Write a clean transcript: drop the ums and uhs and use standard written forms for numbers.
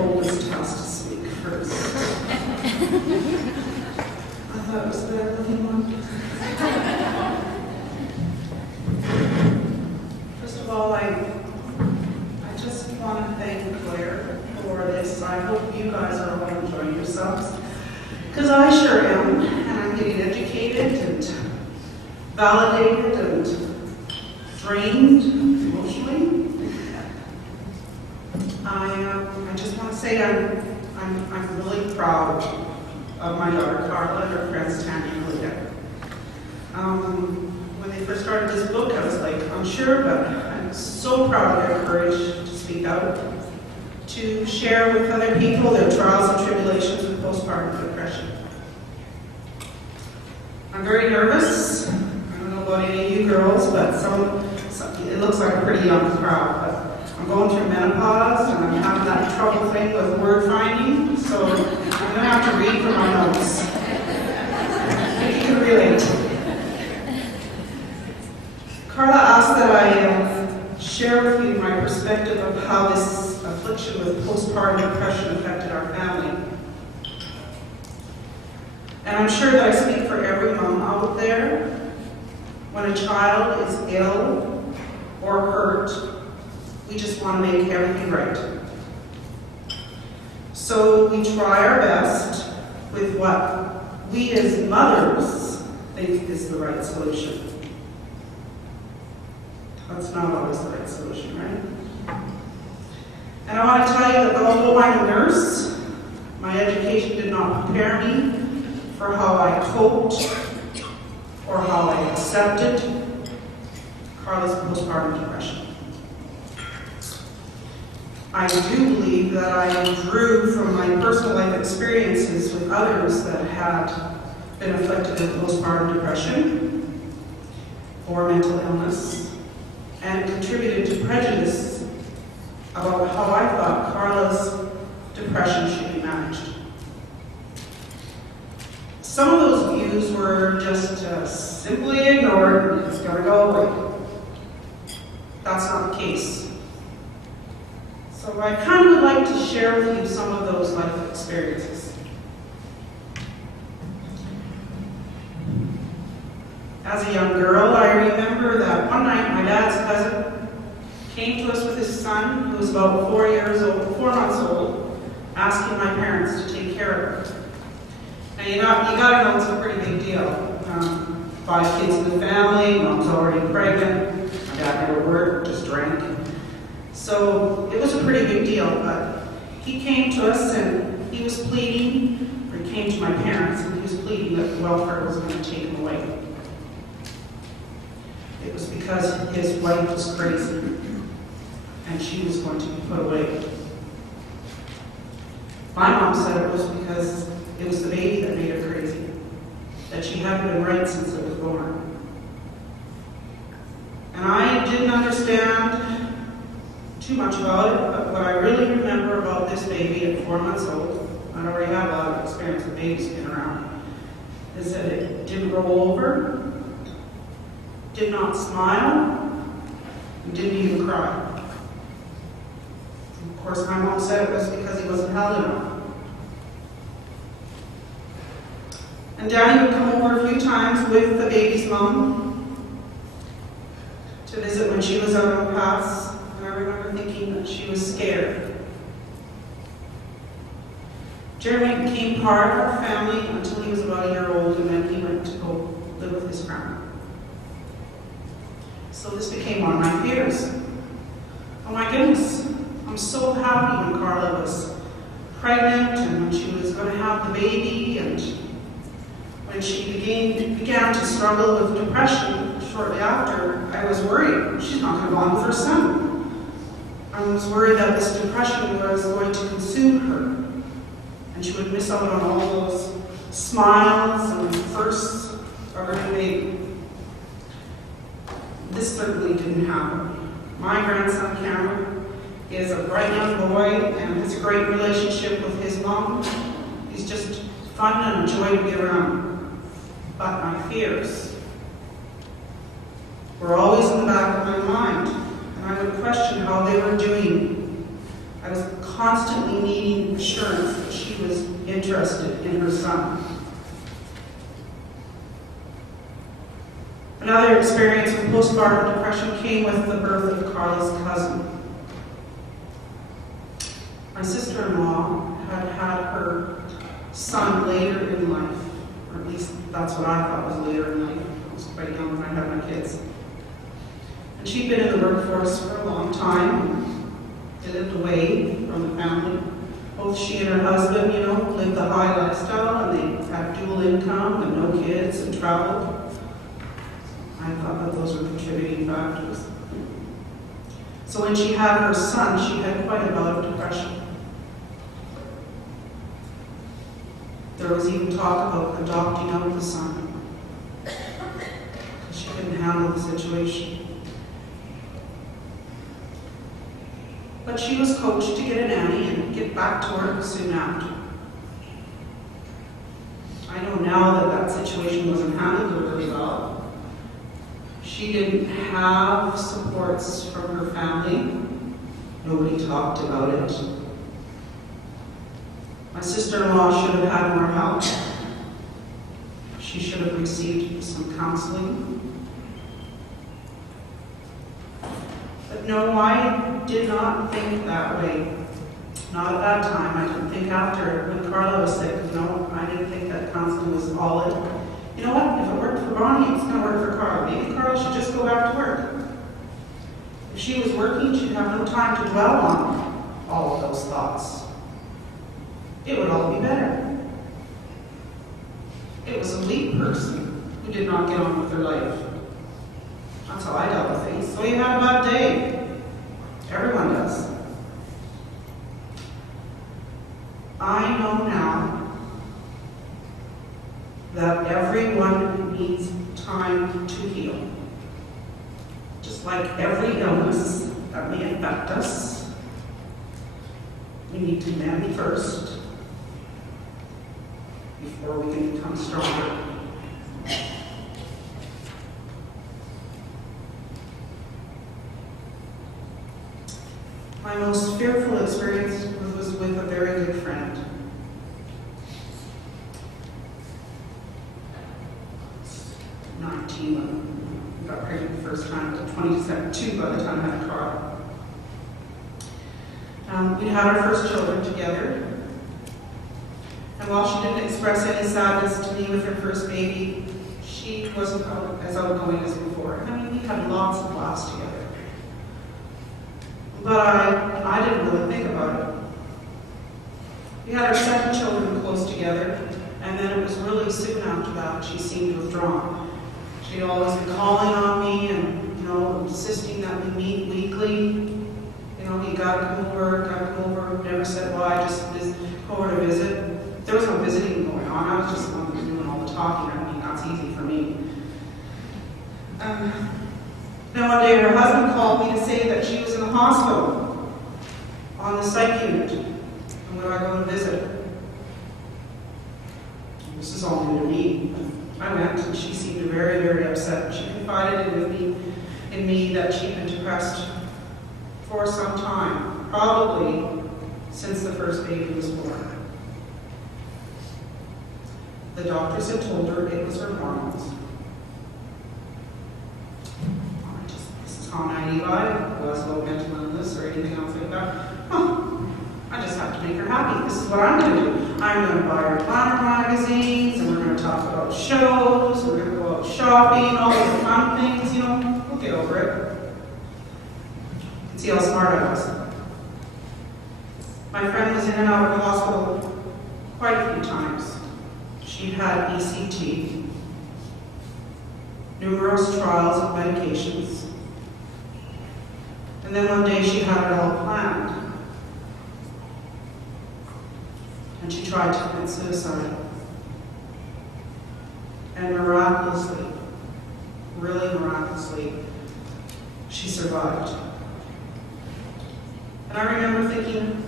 oldest has to speak first. I thought it was better looking one. First of all, I just want to thank Claire for this. I hope you guys are all enjoying yourselves, because I sure am, and I'm getting educated and validated and drained emotionally. I just want to say I'm really proud of my daughter Carla and her friends Tammy and Luda. When they first started this book, I was like unsure, but I'm so proud of their courage to speak out, to share with other people their trials and tribulations with postpartum depression. I'm very nervous. I don't know about any of you girls, but it looks like a pretty young crowd. But I'm going through menopause, and I'm having that trouble thing with word finding, so I'm going to have to read from my notes. If you can relate. Carla asked that I share with you my perspective of how this affliction with postpartum depression affected our family. And I'm sure that I speak for every mom out there. When a child is ill or hurt, we just want to make everything right. So we try our best with what we as mothers think is the right solution. That's not always the right solution, right? And I want to tell you that although I'm a nurse, my education did not prepare me for how I coped or how I accepted Carla's postpartum depression. I do believe that I drew from my personal life experiences with others that had been afflicted with postpartum depression or mental illness, and contributed to prejudice about how I thought Carla's depression should be managed. Some of those views were just simply ignored and it's going to go away. That's not the case. So I kind of would like to share with you some of those life experiences. As a young girl, I remember that one night my dad's cousin came to us with his son, who was about 4 months old, asking my parents to take care of her. Now you gotta know it's a pretty big deal. 5 kids in the family, mom's already pregnant, my dad never worked, just drank. So it was a pretty big deal, but he came to us and he was pleading, or he came to my parents and he was pleading that the welfare was going to take him away. It was because his wife was crazy and she was going to be put away. My mom said it was because it was the baby that made her crazy, that she hadn't been right since it was born. And I didn't understand too much about it, but what I really remember about this baby at 4 months old, I already have a lot of experience with babies being around, is that it didn't roll over, did not smile, and didn't even cry. Of course, my mom said it was because he wasn't held enough. And Daddy would come over a few times with the baby's mom to visit when she was out on pass, and I remember thinking that she was scared. Jeremy became part of our family until he was about a year old, and then he went to go live with his grandma. So this became one of my fears. Oh my goodness, I'm so happy when Carla was pregnant and when she was going to have the baby, and when she began to struggle with depression shortly after, I was worried she's not going to bond with her son. I was worried that this depression was going to consume her, and she would miss out on all those smiles and firsts of her new baby. This certainly didn't happen. My grandson Cameron is a bright young boy and has a great relationship with his mom. He's just fun and a joy to be around. But my fears were always in the back of my mind, and I would question how they were doing I was constantly needing assurance that she was interested in her son. Another experience with postpartum depression came with the birth of Carla's cousin. My sister-in-law had had her son later in life, or at least that's what I thought was later in life. I was quite young when I had my kids. And she'd been in the workforce for a long time. They lived away from the family. Both she and her husband, lived the high lifestyle, and they had dual income and no kids and traveled. I thought that those were contributing factors. So when she had her son, she had quite a bout of depression. There was even talk about adopting out the son. She couldn't handle the situation. But she was coached to get a nanny and get back to work soon after. I know now that that situation wasn't handled really well. She didn't have supports from her family. Nobody talked about it. My sister-in-law should have had more help. She should have received some counseling. But no, I did not think that way. Not at that time. I didn't think after, when Carla was sick. No, I didn't think that counseling was all it. You know what? If it worked for Bonnie, it's going to work for Carla. Maybe Carla should just go back to work. If she was working, she'd have no time to dwell on all of those thoughts. It would all be better. It was a weak person who did not get on with their life. That's how I dealt with things. So you had a bad day. Everyone does. I know now that everyone needs time to heal. Just like every illness that may affect us, we need to mend first before we can become stronger. My most fearful experience was with a very good friend. When I got pregnant the first time, at 22 by the time I had Carla. We had our first children together. And while she didn't express any sadness to me with her first baby, she wasn't as outgoing as before. I mean, we had lots of laughs together. But I didn't really think about it. We had our second children close together, and then it was really soon after that she seemed withdrawn. She'd always been calling on me and, insisting that we meet weekly. You gotta come over, never said why, just go over to visit. There was no visiting going on. I was just the one who was doing all the talking. I mean, that's easy for me. Then one day her husband called me to say that she was in the hospital on the psych unit. And would I go and visit her? This is all new to me. I went, and she seemed very, very upset. She confided in me that she'd been depressed for some time, probably since the first baby was born. The doctors had told her it was her hormones. This is how naive I was about mental illness or anything else like that. I just have to make her happy. This is what I'm going to do. I'm going to buy her glamour magazines, and we're going to talk about shows, we're going to go out shopping, all the fun things, we'll get over it. See how smart I was. My friend was in and out of the hospital quite a few times. She had ECT, numerous trials of medications, and then one day she had it all planned. And she tried to commit suicide. And miraculously, really miraculously, she survived. And I remember thinking,